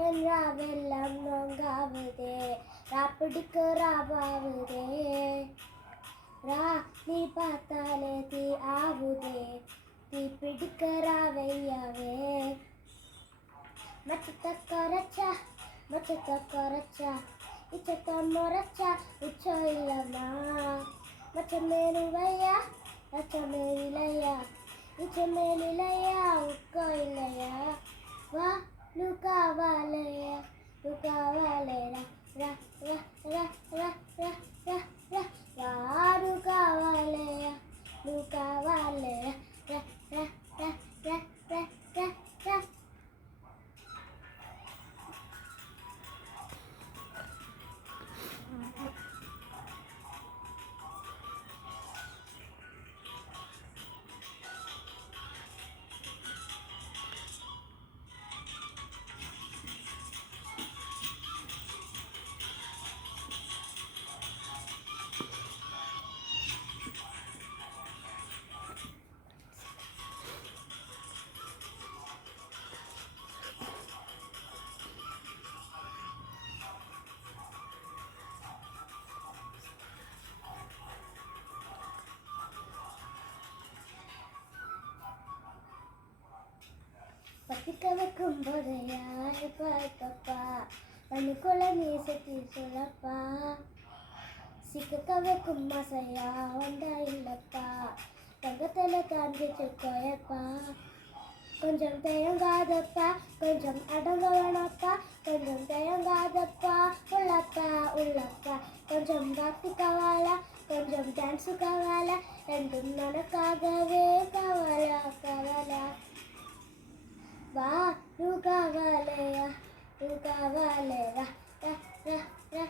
என்றாவெல்லாம் நோங்காவுதே ராப்பிடிக்க ராவாவுதே ரா நீ பார்த்தாலே தீ ஆவுதே தீ பிடிக்க ராவையாவே மச்சத்தை குறைச்சா இச்சத்தை முறைச்சா உச்சம் இல்லம்மா மச்சமேலுவையா மச்சமேலிலையா இச்சமேலிலையா உக்கோ இல்லையா வா லுக்காவாலையா லுக்காவாலேரா ரா ரா ரா ரா ரா ரா ரா வா லுக்காவாலையா லுக்காவாலேரா ரா ரா ரா ரா ரா ரா ரா பத்திக்க வைக்கும் போது யாரு பார்ப்பப்பா மண்ணுக்குள்ள நீ சத்தி சொல்லப்பா சிக்க வைக்கும் மசையா வந்தா இல்லப்பா தங்கத்தில் தாண்டிச்சு கோயப்பா கொஞ்சம் தயங்காதப்பா கொஞ்சம் அடங்க வேணப்பா கொஞ்சம் தயங்காதப்பா உள்ளப்பா கொஞ்சம் பாட்டு கவாலா கொஞ்சம் டான்ஸு கவாலா ரெண்டும் நடக்காகவே கவாலா வா லுக்காவாலேயா லுக்காவாலேரா ரா ரா ரா